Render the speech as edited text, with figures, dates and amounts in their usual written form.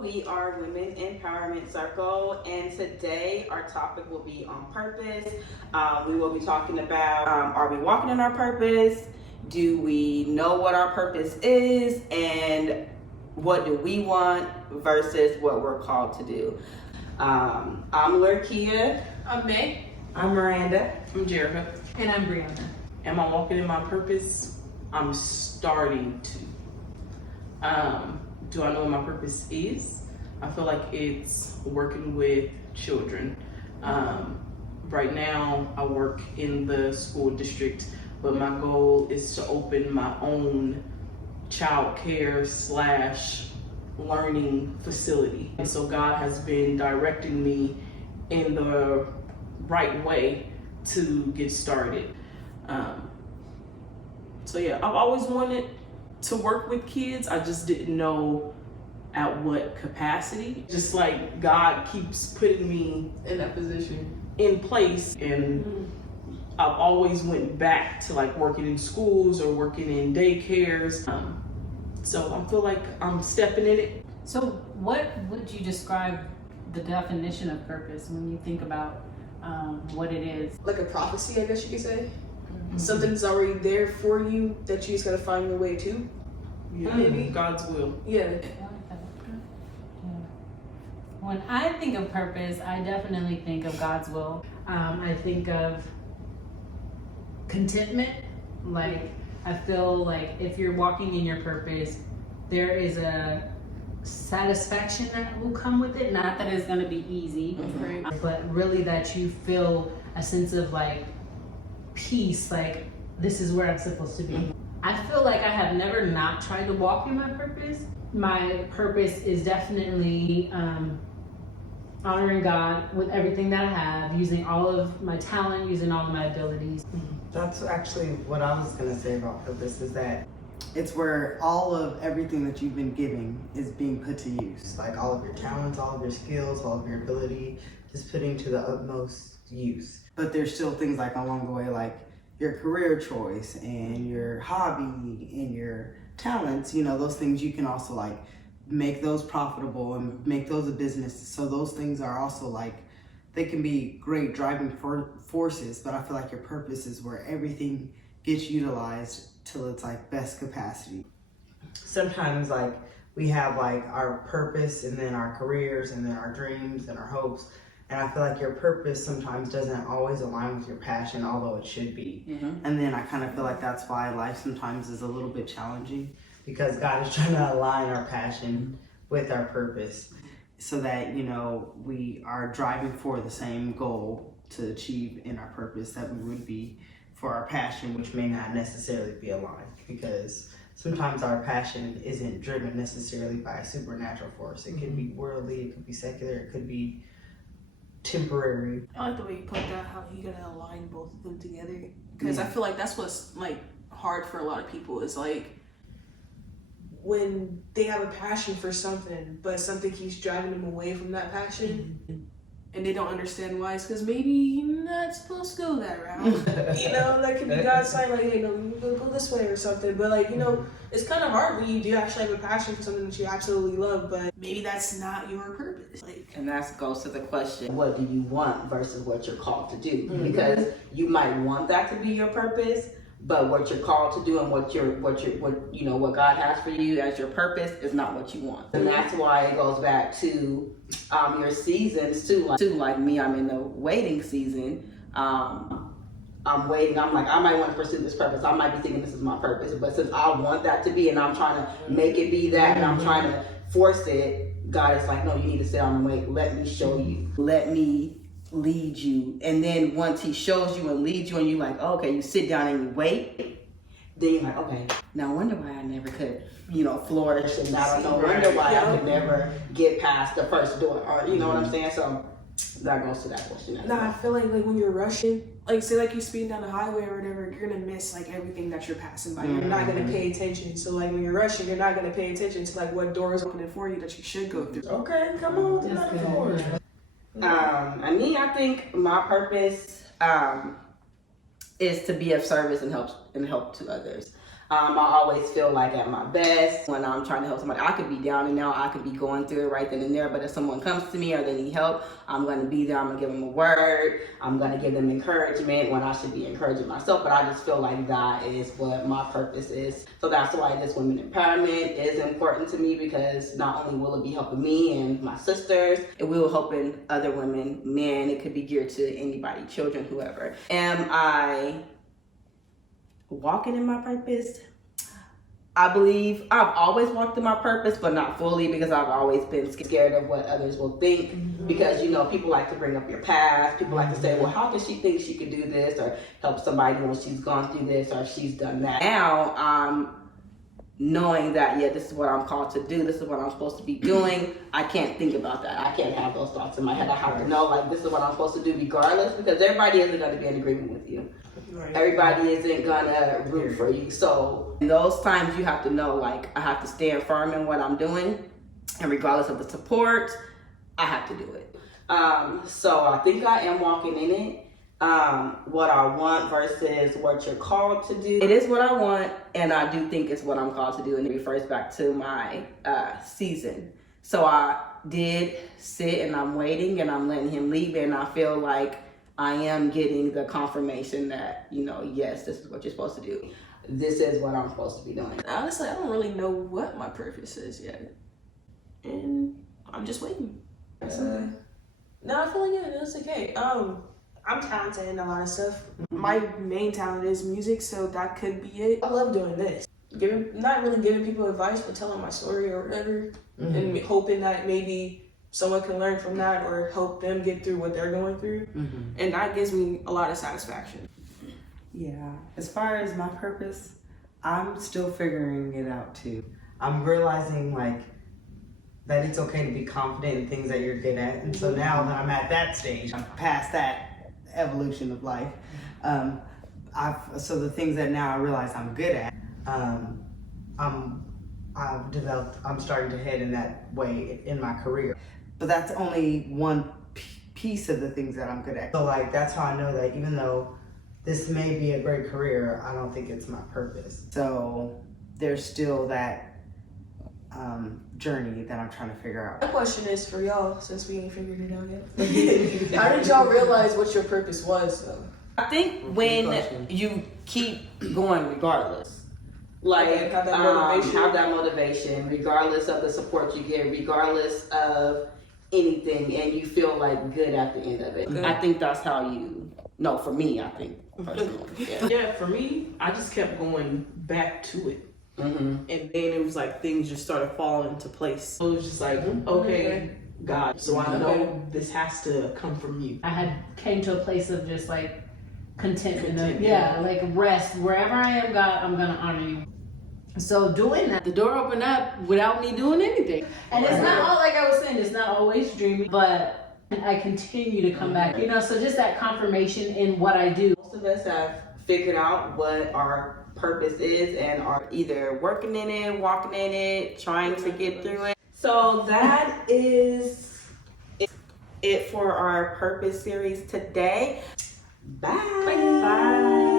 We are Women Empowerment Circle, and today our topic will be on purpose. We will be talking about are we walking in our purpose? Do we know what our purpose is? And what do we want versus what we're called to do? I'm Lurkia. I'm May. I'm Miranda. I'm Jerica. And I'm Brianna. Am I walking in my purpose? I'm starting to. Do I know what my purpose is? I feel like it's working with children. Right now, I work in the school district, but my goal is to open my own child care / learning facility. And so God has been directing me in the right way to get started. So yeah, I've always wanted to work with kids. I just didn't know at what capacity. Just like God keeps putting me In that position. in place, and I've always went back to like working in schools or working in daycares. So I feel like I'm stepping in it. So what would you describe the definition of purpose when you think about what it is? Like a prophecy, I guess you could say. Something's already there for you that you just gotta find your way to. Yeah, Maybe. God's will. Yeah. When I think of purpose, I definitely think of God's will. I think of contentment. Like, I feel like if you're walking in your purpose, there is a satisfaction that will come with it. Not that it's going to be easy, Right. but really that you feel a sense of like peace, like this is where I'm supposed to be. I feel like I have never not tried to walk in my purpose. My purpose is definitely honoring God with everything that I have, using all of my talent, using all of my abilities. That's actually what I was gonna say about purpose, is that it's where all of everything that you've been giving is being put to use. Like all of your talents, all of your skills, all of your ability, just putting to the utmost use. But there's still things like along the way, like your career choice and your hobby and your talents, you know, those things you can also like make those profitable and make those a business. So those things are also like, they can be great driving forces, but I feel like your purpose is where everything gets utilized till it's like best capacity. Sometimes like we have like our purpose and then our careers and then our dreams and our hopes. And I feel like your purpose sometimes doesn't always align with your passion, although it should be. And then I kind of feel like that's why life sometimes is a little bit challenging, because God is trying to align our passion with our purpose so that, you know, we are driving for the same goal to achieve in our purpose that we would be for our passion, which may not necessarily be aligned, because sometimes our passion isn't driven necessarily by a supernatural force. It could be worldly, it could be secular, it could be temporary. I like the way you put that, how you gotta align both of them together. Because I feel like that's what's like hard for a lot of people, is like when they have a passion for something, but something keeps driving them away from that passion, and they don't understand why. It's because maybe you're not supposed to go that route. You know, that could be God's sign, like, hey, no, you go this way or something. But like, you know, it's kind of hard when you do actually have a passion for something that you absolutely love, but maybe that's not your purpose. Like, And that goes to the question, what do you want versus what you're called to do? Because you might want that to be your purpose, but what you're called to do and what you know, what God has for you as your purpose is not what you want. And that's why it goes back to your seasons too. Like me, I'm in the waiting season. I'm waiting. I'm like, I might want to pursue this purpose. I might be thinking this is my purpose, but since I want that to be, and I'm trying to make it be that, and I'm trying to force it, God is like, no, you need to sit down and wait. Let me show you. Let me lead you. And then once he shows you and leads you, and you're like, oh, okay, you sit down and you wait, then you're like, okay, now I wonder why I never could, you know, flourish, and I don't wonder why I could never get past the first door, or you know what I'm saying? So that goes to that question. nah, I feel like when you're rushing, like say like you're speeding down the highway or whatever, you're gonna miss like everything that you're passing by. You're not gonna pay attention. So like when you're rushing, you're not gonna pay attention to like what door is opening for you that you should go through. Okay, come on to that door. I think my purpose is to be of service and help to others. I always feel like at my best when I'm trying to help somebody. I could be down and out, I could be going through it right then and there, but if someone comes to me or they need help, I'm going to be there. I'm going to give them a word. I'm going to give them encouragement when I should be encouraging myself, but I just feel like that is what my purpose is. So that's why this women empowerment is important to me, because not only will it be helping me and my sisters, it will helping other women, men. It could be geared to anybody, children, whoever. Am I walking in my purpose? I believe I've always walked in my purpose, but not fully, because I've always been scared of what others will think. Because, you know, people like to bring up your past. People like to say, well, how does she think she could do this, or help somebody when she's gone through this, or she's done that. Now I'm knowing that, yeah, this is what I'm called to do. This is what I'm supposed to be doing. I can't think about that. I can't have those thoughts in my head. I have to know, like, this is what I'm supposed to do regardless, because everybody isn't going to be in agreement with you. Right. Everybody isn't gonna root for you. So in those times you have to know, like, I have to stand firm in what I'm doing, and regardless of the support, I have to do it. So I think I am walking in it. What I want versus what you're called to do. It is what I want, and I do think it's what I'm called to do, and it refers back to my season. So I did sit and I'm waiting and I'm letting him leave, and I feel like I am getting the confirmation that, you know, yes, this is what you're supposed to do. This is what I'm supposed to be doing. Honestly, I don't really know what my purpose is yet, and I'm just waiting. No, I feel like it's okay. I'm talented in a lot of stuff. My main talent is music, so that could be it. I love doing this. Not really giving people advice, but telling my story or whatever, and hoping that maybe someone can learn from that or help them get through what they're going through. And that gives me a lot of satisfaction. Yeah, as far as my purpose, I'm still figuring it out too. I'm realizing, like, that it's okay to be confident in things that you're good at. And so now that I'm at that stage, I'm past that evolution of life. So the things that now I realize I'm good at, I'm starting to head in that way in my career. But that's only one piece of the things that I'm good at. So, like, that's how I know that even though this may be a great career, I don't think it's my purpose. So there's still that journey that I'm trying to figure out. My question is for y'all, since we ain't figured it out yet. How did y'all realize what your purpose was, though? I think when you keep going regardless. Like, Okay, have that motivation. Regardless of the support you get, regardless of anything, and you feel like good at the end of it. Okay. I think that's how you, no, for me, I think, personally. Yeah, for me, I just kept going back to it. Mm-hmm. And then it was like things just started falling into place. So it was just like, okay, God, so I know this has to come from you. I had came to a place of just like contentment. Content, Yeah, like rest. Wherever I am, God, I'm gonna honor you. So doing that, the door opened up without me doing anything. And it's not all, like I was saying, it's not always dreamy, but I continue to come back. You know, so just that confirmation in what I do. Most of us have figured out what our purpose is and are either working in it, walking in it, trying to get through it. So that is it for our purpose series today. Bye. Bye.